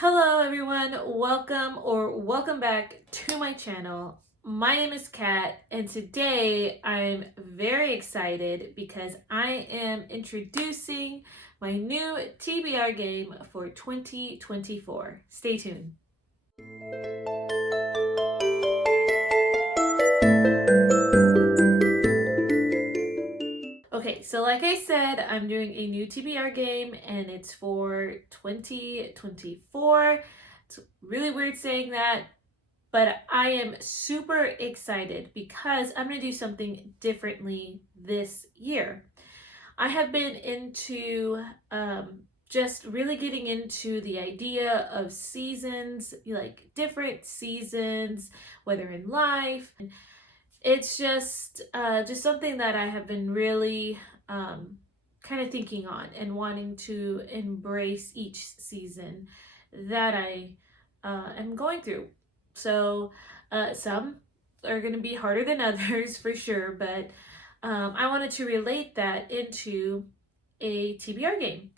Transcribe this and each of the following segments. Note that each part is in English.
Hello everyone, welcome back to my channel. My name is Kat and today I'm very excited because I am introducing my new TBR game for 2024. Stay tuned. Okay, so like I said, I'm doing a new TBR game and it's for 2024. It's really weird saying that, but I am super excited because I'm going to do something differently this year. I have been into just really getting into the idea of seasons, like different seasons, whether in life. It's just something that I have been really kind of thinking on and wanting to embrace each season that I am going through. So some are going to be harder than others for sure, but I wanted to relate that into a TBR game.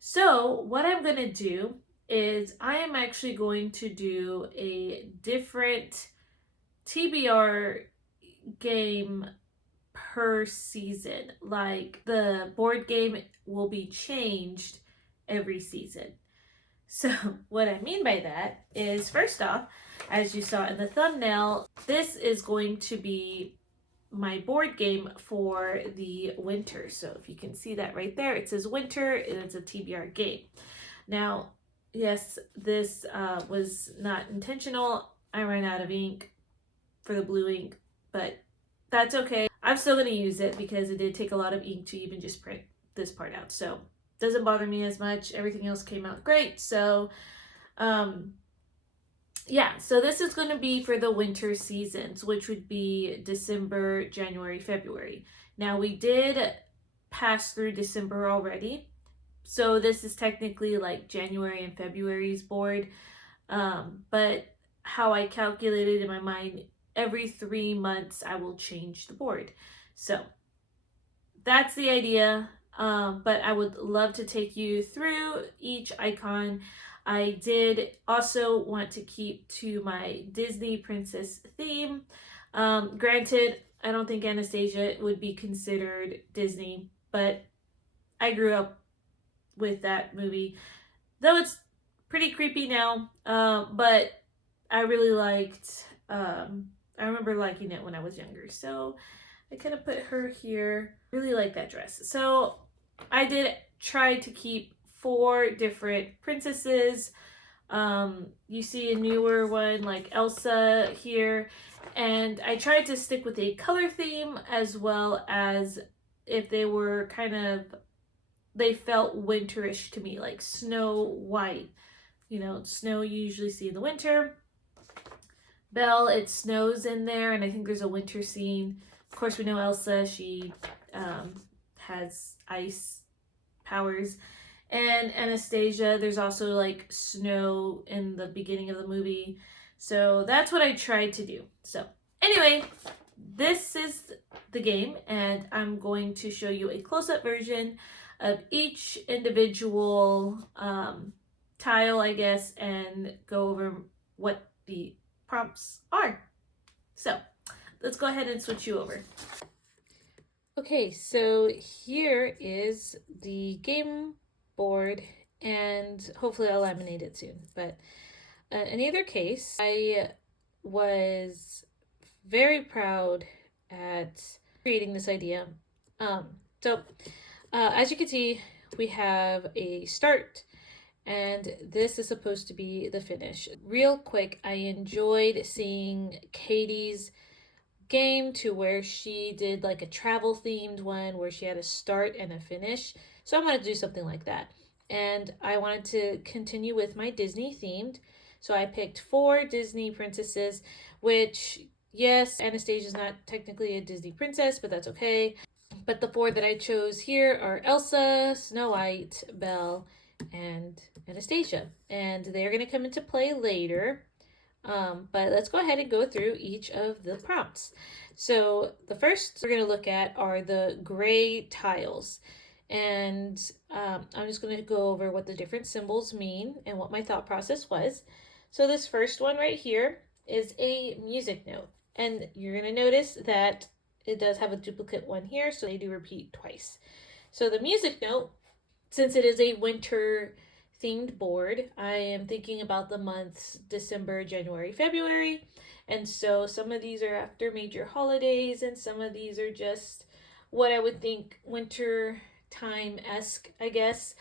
So what I'm going to do is I am actually going to do a different TBR game per season. Like the board game will be changed every season. So, what I mean by that is, first off, as you saw in the thumbnail, this is going to be my board game for the winter. So, if you can see that right there, it says winter and it's a TBR game. Now, yes, this was not intentional. I ran out of ink for the blue ink, but that's okay. I'm still going to use it because it did take a lot of ink to even just print this part out. So doesn't bother me as much. Everything else came out great. So yeah, so this is going to be for the winter seasons, which would be December, January, February. Now we did pass through December already. So this is technically like January and February's board. But how I calculated in my mind, every 3 months I will change the board. So that's the idea. But I would love to take you through each icon. I did also want to keep to my Disney princess theme. Granted, I don't think Anastasia would be considered Disney, but I grew up with that movie. Though it's pretty creepy now, but I really liked, I remember liking it when I was younger. So I kind of put her here. Really like that dress. So I did try to keep 4 different princesses. You see a newer one like Elsa here. And I tried to stick with a color theme as well as if they were they felt winterish to me, like Snow White. You know, snow you usually see in the winter. Belle, it snows in there, and I think there's a winter scene. Of course, we know Elsa, she has ice powers. And Anastasia, there's also like snow in the beginning of the movie. So that's what I tried to do. So anyway, this is the game, and I'm going to show you a close-up version of each individual tile, I guess, and go over what the prompts are. So let's go ahead and switch you over. Okay, so here is the game board, and hopefully I'll laminate it soon. But in either case, I was very proud at creating this idea. So as you can see, we have a start, and this is supposed to be the finish. Real quick, I enjoyed seeing Katie's game to where she did like a travel themed one where she had a start and a finish. So I wanted to do something like that. And I wanted to continue with my Disney themed. So I picked 4 Disney princesses, which, yes, Anastasia's not technically a Disney princess, but that's okay. But the 4 that I chose here are Elsa, Snow White, Belle, and Anastasia. And they're going to come into play later. But let's go ahead and go through each of the prompts. So the first we're going to look at are the gray tiles. And I'm just going to go over what the different symbols mean and what my thought process was. So this first one right here is a music note. And you're going to notice that it does have a duplicate one here, so they do repeat twice. So the music note, since it is a winter themed board, I am thinking about the months December, January, February. And so some of these are after major holidays, and some of these are just what I would think winter time-esque, I guess.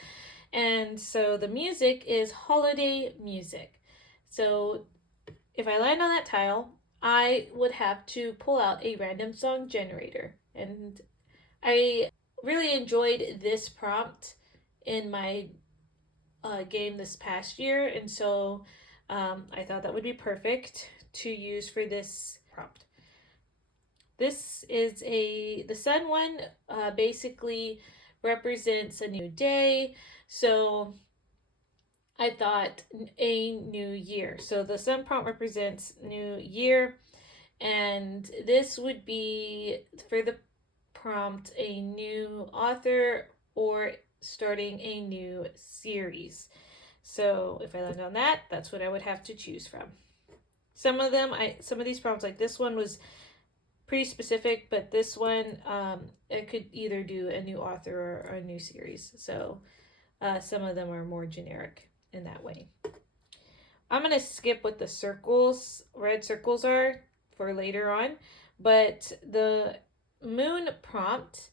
And so the music is holiday music. So if I land on that tile, I would have to pull out a random song generator. And I really enjoyed this prompt in my game this past year, and so I thought that would be perfect to use for this prompt. This is the sun one, basically represents a new day, so I thought a new year. So the sun prompt represents new year, and this would be for the prompt a new author or starting a new series. So if I land on that, that's what I would have to choose from. Some of these prompts, like this one, was pretty specific, but this one, I could either do a new author or a new series. So some of them are more generic in that way. I'm gonna skip what the red circles are for later on, but the moon prompt,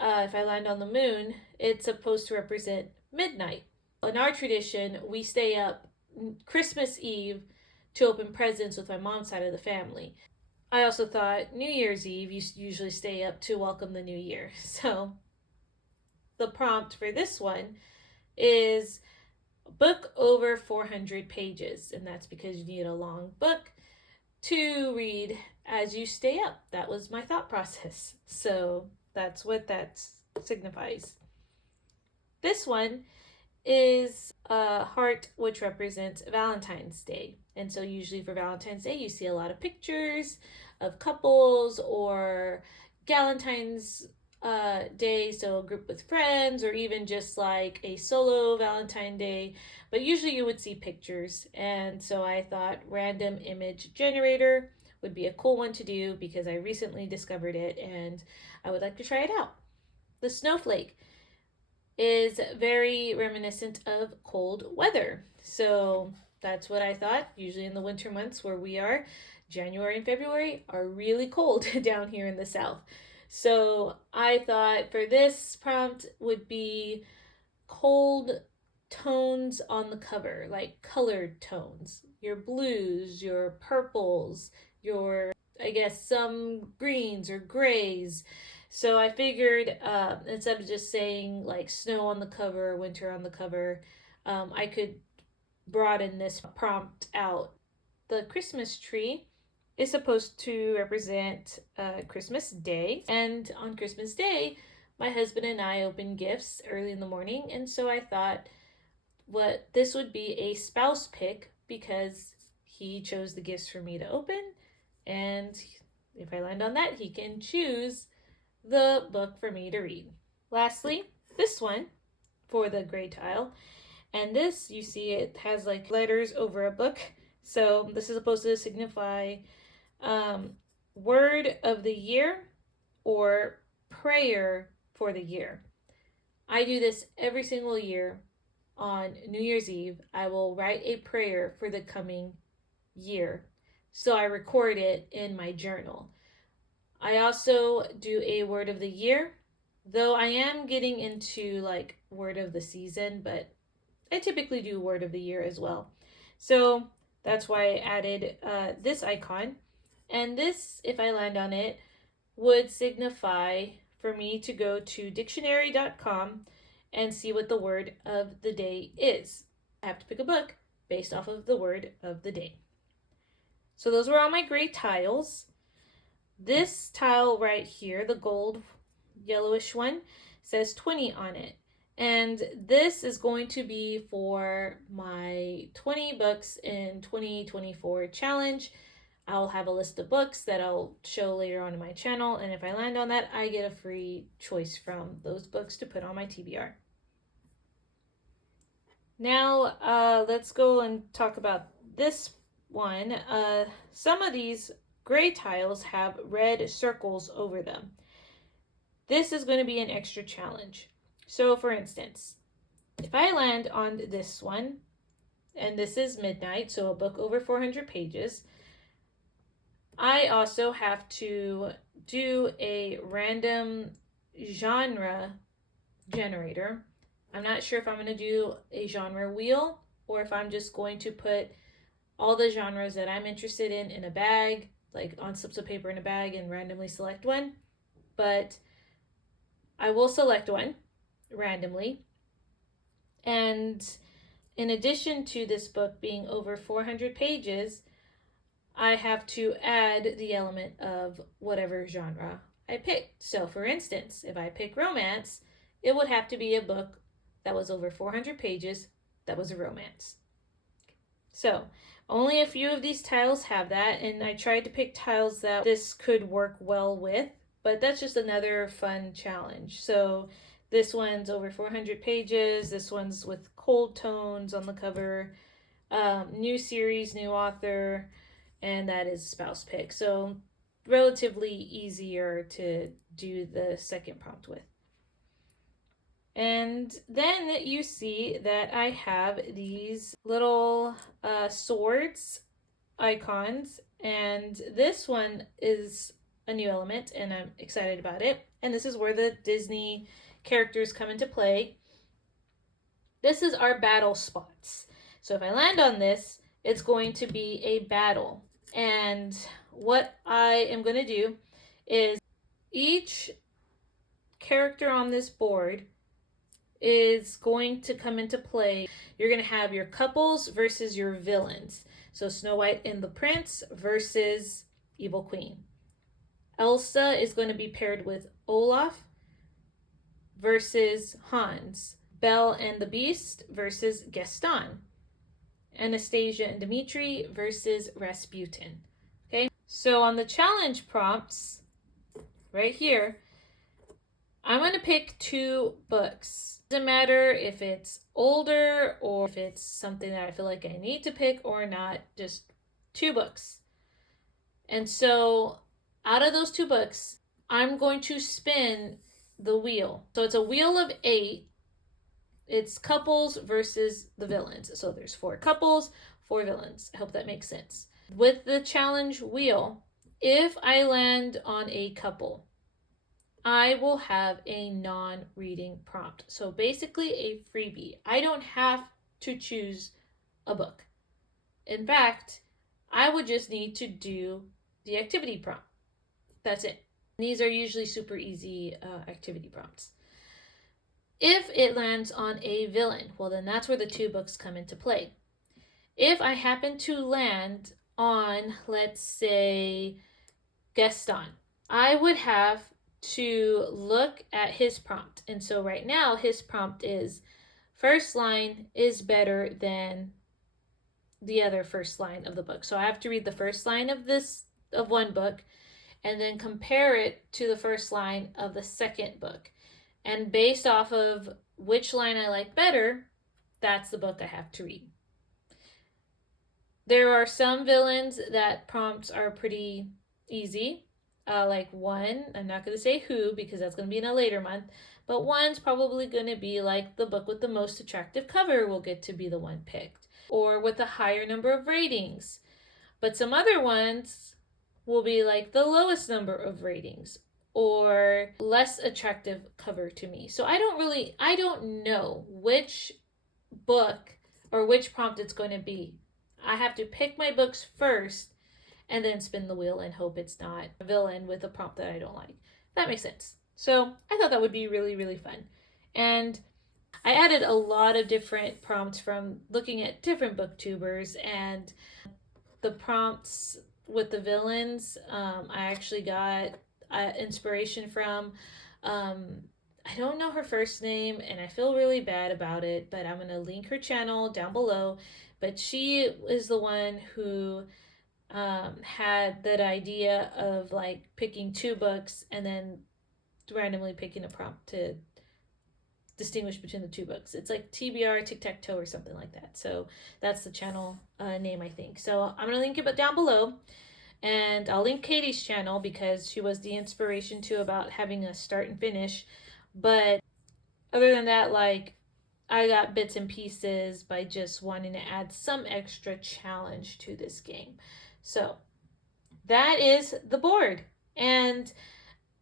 if I land on the moon, it's supposed to represent midnight. In our tradition, we stay up Christmas Eve to open presents with my mom's side of the family. I also thought New Year's Eve, you usually stay up to welcome the new year. So the prompt for this one is book over 400 pages, and that's because you need a long book to read as you stay up. That was my thought process. So that's what that signifies. This one is a heart, which represents Valentine's Day. And so usually for Valentine's Day, you see a lot of pictures of couples or Galentine's Day, so a group with friends, or even just like a solo Valentine Day. But usually you would see pictures. And so I thought random image generator would be a cool one to do because I recently discovered it and I would like to try it out. The snowflake is very reminiscent of cold weather. So that's what I thought. Usually in the winter months where we are, January and February are really cold down here in the South. So I thought for this prompt would be cold tones on the cover, like colored tones. Your blues, your purples, your, I guess, some greens or grays. So I figured instead of just saying like snow on the cover, winter on the cover, I could broaden this prompt out. The Christmas tree is supposed to represent Christmas Day. And on Christmas Day, my husband and I open gifts early in the morning. And so I thought what this would be a spouse pick because he chose the gifts for me to open. And if I land on that, he can choose the book for me to read. Lastly, this one for the gray tile. And this, you see, it has like letters over a book. So this is supposed to signify word of the year or prayer for the year. I do this every single year on New Year's Eve. I will write a prayer for the coming year. So I record it in my journal. I also do a word of the year, though I am getting into like word of the season, but I typically do word of the year as well. So that's why I added this icon. And this, if I land on it, would signify for me to go to dictionary.com and see what the word of the day is. I have to pick a book based off of the word of the day. So those were all my gray tiles. This tile right here, the gold yellowish one, says 20 on it. And this is going to be for my 20 books in 2024 challenge. I'll have a list of books that I'll show later on in my channel, and if I land on that, I get a free choice from those books to put on my TBR. Now, let's go and talk about this one. Some of these gray tiles have red circles over them. This is going to be an extra challenge. So, for instance, if I land on this one, and this is Midnight, so a book over 400 pages, I also have to do a random genre generator. I'm not sure if I'm going to do a genre wheel or if I'm just going to put all the genres that I'm interested in a bag, like on slips of paper in a bag, and randomly select one. But I will select one randomly. And in addition to this book being over 400 pages, I have to add the element of whatever genre I picked. So, for instance, if I pick romance, it would have to be a book that was over 400 pages that was a romance. So, only a few of these tiles have that, and I tried to pick tiles that this could work well with, but that's just another fun challenge. So, this one's over 400 pages, this one's with cold tones on the cover, new series, new author, and that is spouse pick. So relatively easier to do the second prompt with. And then you see that I have these little swords icons, and this one is a new element and I'm excited about it. And this is where the Disney characters come into play. This is our battle spots. So if I land on this, it's going to be a battle. And what I am going to do is each character on this board is going to come into play. You're going to have your couples versus your villains. So Snow White and the Prince versus Evil Queen. Elsa is going to be paired with Olaf versus Hans. Belle and the Beast versus Gaston. Anastasia and Dimitri versus Rasputin. Okay, so on the challenge prompts, right here, I'm going to pick 2 books. Doesn't matter if it's older or if it's something that I feel like I need to pick or not, just 2 books. And so out of those 2 books, I'm going to spin the wheel. So it's a wheel of 8. It's couples versus the villains. So there's 4 couples, 4 villains. I hope that makes sense. With the challenge wheel, if I land on a couple, I will have a non-reading prompt. So basically a freebie. I don't have to choose a book. In fact, I would just need to do the activity prompt. That's it. These are usually super easy activity prompts. If it lands on a villain, well then that's where the 2 books come into play. If I happen to land on, let's say, Gaston, I would have to look at his prompt. And so right now his prompt is first line is better than the other first line of the book. So I have to read the first line of one book and then compare it to the first line of the second book. And based off of which line I like better, that's the book I have to read. There are some villains that prompts are pretty easy. Like one, I'm not going to say who because that's going to be in a later month, but one's probably going to be like the book with the most attractive cover will get to be the one picked, or with a higher number of ratings. But some other ones will be like the lowest number of ratings or less attractive cover to me. So I don't know which book or which prompt it's going to be. I have to pick my books first and then spin the wheel and hope it's not a villain with a prompt that I don't like. That makes sense. So I thought that would be really, really fun. And I added a lot of different prompts from looking at different booktubers, and the prompts with the villains, I actually got inspiration from. I don't know her first name and I feel really bad about it, but I'm going to link her channel down below. But she is the one who had that idea of like picking two books and then randomly picking a prompt to distinguish between the two books. It's like TBR, tic-tac-toe, or something like that. So that's the channel name, I think. So I'm going to link it down below. And I'll link Katie's channel because she was the inspiration too about having a start and finish. But other than that, like, I got bits and pieces by just wanting to add some extra challenge to this game. So that is the board. And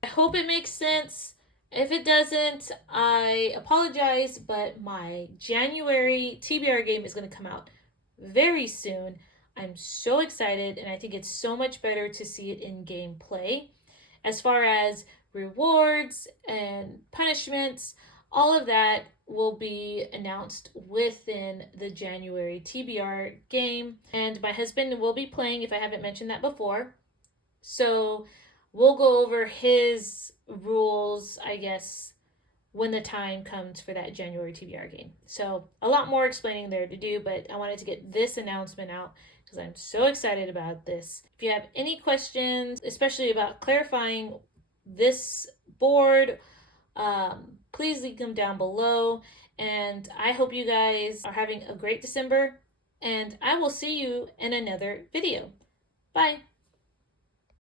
I hope it makes sense. If it doesn't, I apologize, but my January TBR game is going to come out very soon. I'm so excited, and I think it's so much better to see it in gameplay. As far as rewards and punishments, all of that will be announced within the January TBR game. And my husband will be playing, if I haven't mentioned that before. So we'll go over his rules, I guess, when the time comes for that January TBR game. So a lot more explaining there to do, but I wanted to get this announcement out because I'm so excited about this. If you have any questions, especially about clarifying this board, please leave them down below. And I hope you guys are having a great December, and I will see you in another video. Bye.